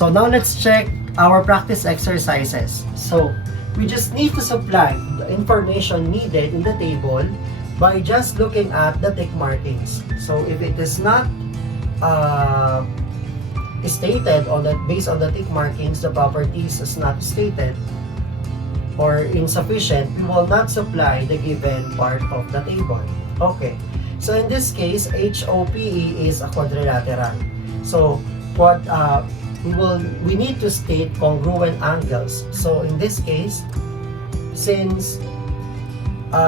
So now let's check our practice exercises. So we just need to supply the information needed in the table by just looking at the tick markings. So if it is not stated on the based on the tick markings, the properties is not stated or insufficient, we will not supply the given part of the table. Okay, so in this case, HOPE is a quadrilateral. So what we need to state congruent angles. So in this case, since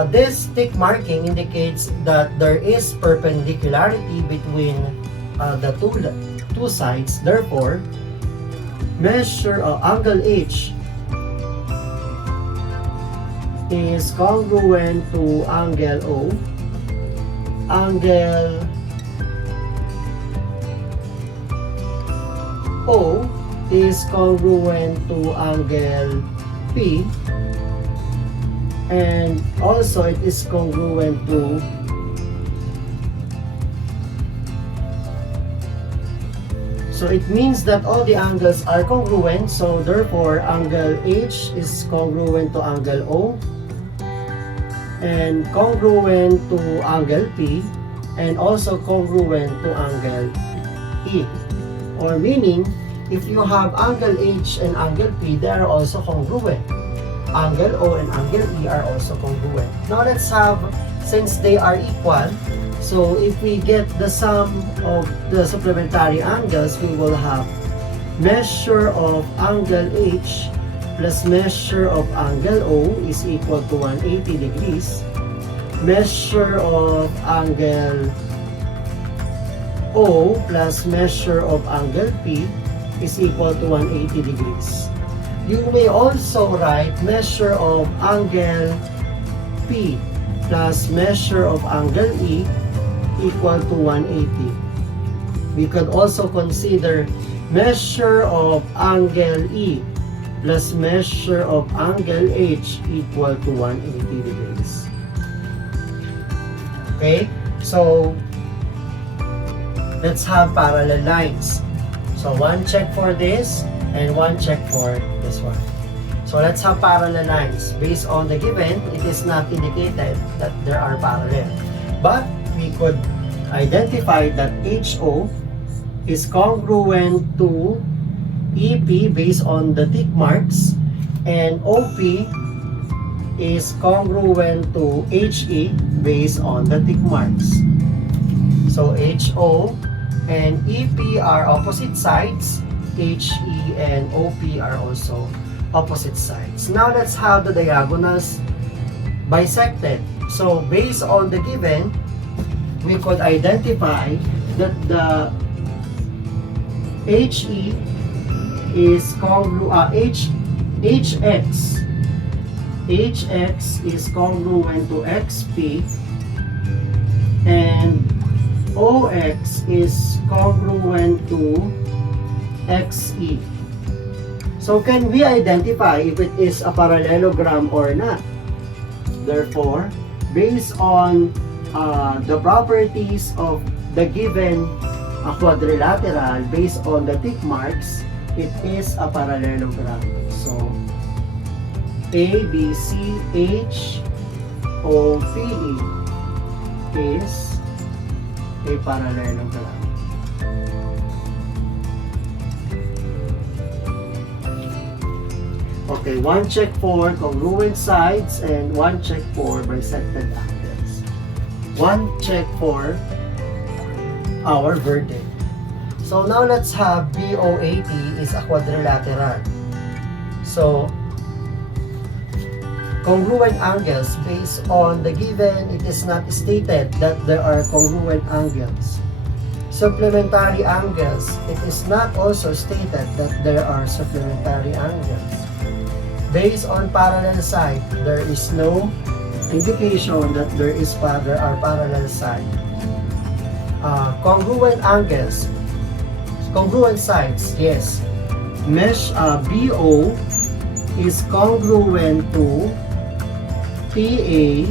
this tick marking indicates that there is perpendicularity between the two sides, therefore measure angle H is congruent to angle O. Angle O is congruent to angle P, and also it is congruent to so it means that all the angles are congruent, so therefore angle H is congruent to angle O and congruent to angle P and also congruent to angle E. Or meaning, if you have angle H and angle P, they are also congruent. Angle O and angle E are also congruent. Now let's have, since they are equal, so if we get the sum of the supplementary angles, we will have measure of angle H plus measure of angle O is equal to 180 degrees. Measure of angle O plus measure of angle P is equal to 180 degrees. You may also write measure of angle P plus measure of angle E equal to 180. We could also consider measure of angle E plus measure of angle H equal to 180 degrees. Okay, so let's have parallel lines. So one check for this and one check for this one. So let's have parallel lines. Based on the given, it is not indicated that there are parallel. But we could identify that HO is congruent to EP based on the tick marks, and OP is congruent to HE based on the tick marks. So HO and EP are opposite sides, HE and OP are also opposite sides. Now let's have the diagonals bisected. So based on the given, we could identify that the HE is HX is congruent to XP, and OX is congruent to XE. So can we identify if it is a parallelogram or not? Therefore, based on the properties of the given quadrilateral based on the tick marks, it is a parallelogram. So A, B, C, H, O, P, E is a parallelogram. Okay, one check for congruent sides and one check for bisected angles. One check for our verdict. So now let's have BOAT is a quadrilateral. So congruent angles, based on the given, it is not stated that there are congruent angles. Supplementary angles, it is not also stated that there are supplementary angles. Based on parallel side, there is no indication that there are parallel side. Congruent angles, congruent sides, yes. Mesh BO is congruent to PA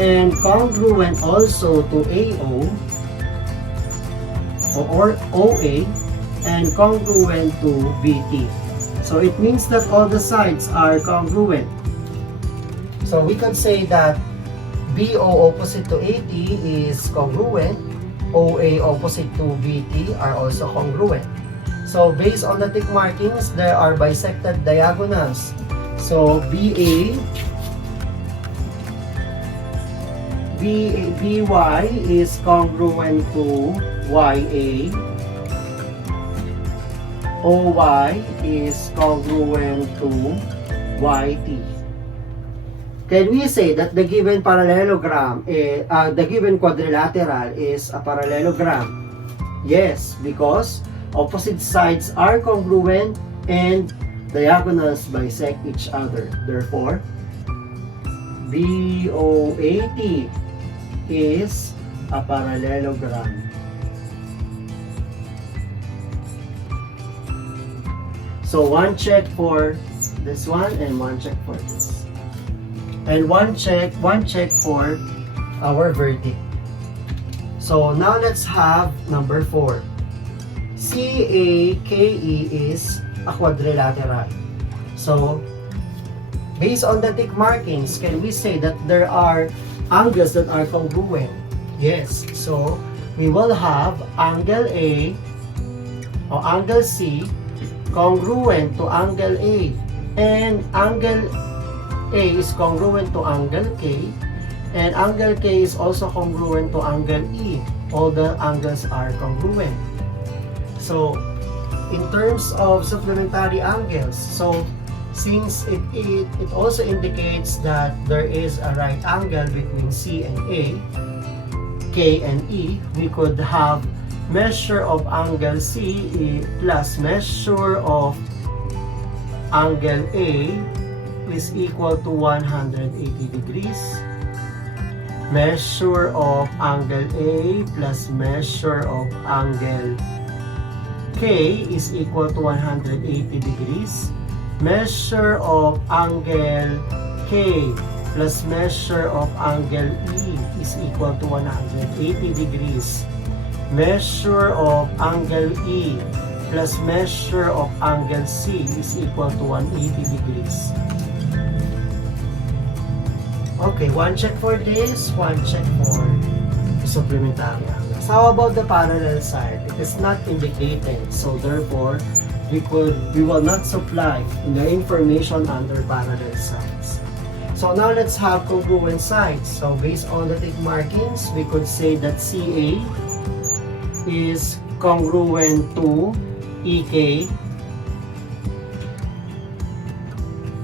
and congruent also to AO or OA and congruent to BT. So it means that all the sides are congruent. So we could say that BO opposite to AT is congruent, OA opposite to BT are also congruent. So based on the tick markings, there are bisected diagonals. So BY is congruent to YA. OY is congruent to YT. Can we say that the given parallelogram, the given quadrilateral is a parallelogram? Yes, because opposite sides are congruent and diagonals bisect each other. Therefore, BOAT is a parallelogram. So one check for this one and one check for this. And one check for our verdict. So now let's have number 4. CAKE is a quadrilateral. So based on the tick markings, can we say that there are angles that are congruent? Yes. So we will have angle A or angle C congruent to angle A, and angle A is congruent to angle K, and angle K is also congruent to angle E. All the angles are congruent. So in terms of supplementary angles, so since it also indicates that there is a right angle between C and A, K and E, we could have measure of angle C plus measure of angle A is equal to 180 degrees. Measure of angle A plus measure of angle K is equal to 180 degrees. Measure of angle K plus measure of angle E is equal to 180 degrees. Measure of angle E plus measure of angle C is equal to 180 degrees. Okay, one check for this, one check for supplementary angles. How about the parallel side? It is not indicated, so therefore we will not supply the information under parallel sides. So now let's have congruent sides. So based on the tick markings, we could say that CA is congruent to EK,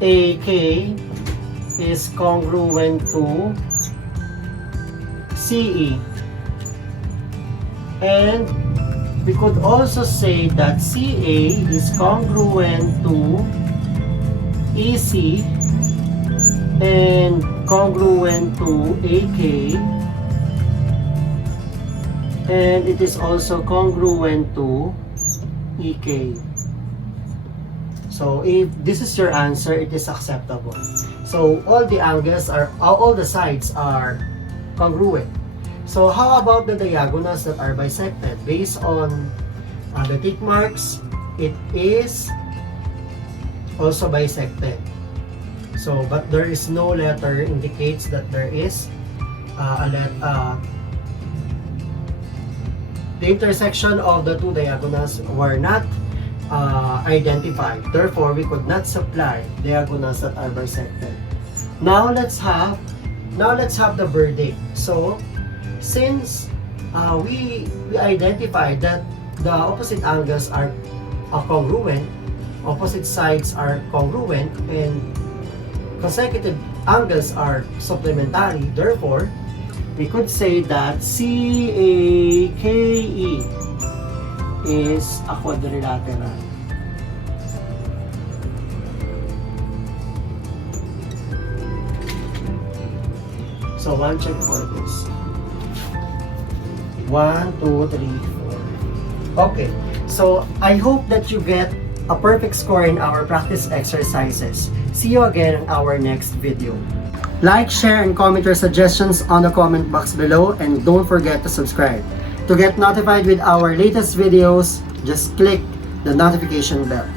AK is congruent to CE, and we could also say that CA is congruent to EC and congruent to AK, and it is also congruent to EK. So if this is your answer, it is acceptable. So all the angles are, all the sides are congruent. So how about the diagonals that are bisected? Based on the tick marks, it is also bisected. So but there is no letter indicates that there is the intersection of the two diagonals were not identified. Therefore, we could not supply diagonals that are bisected. Now let's have the verdict. So since we identified that the opposite angles are congruent, opposite sides are congruent, and consecutive angles are supplementary, therefore we could say that CAKE is a quadrilateral. So one check for this. 1, 2, 3, 4. Okay, so I hope that you get a perfect score in our practice exercises. See you again in our next video. Like, share, and comment your suggestions on the comment box below, and don't forget to subscribe. To get notified with our latest videos, just click the notification bell.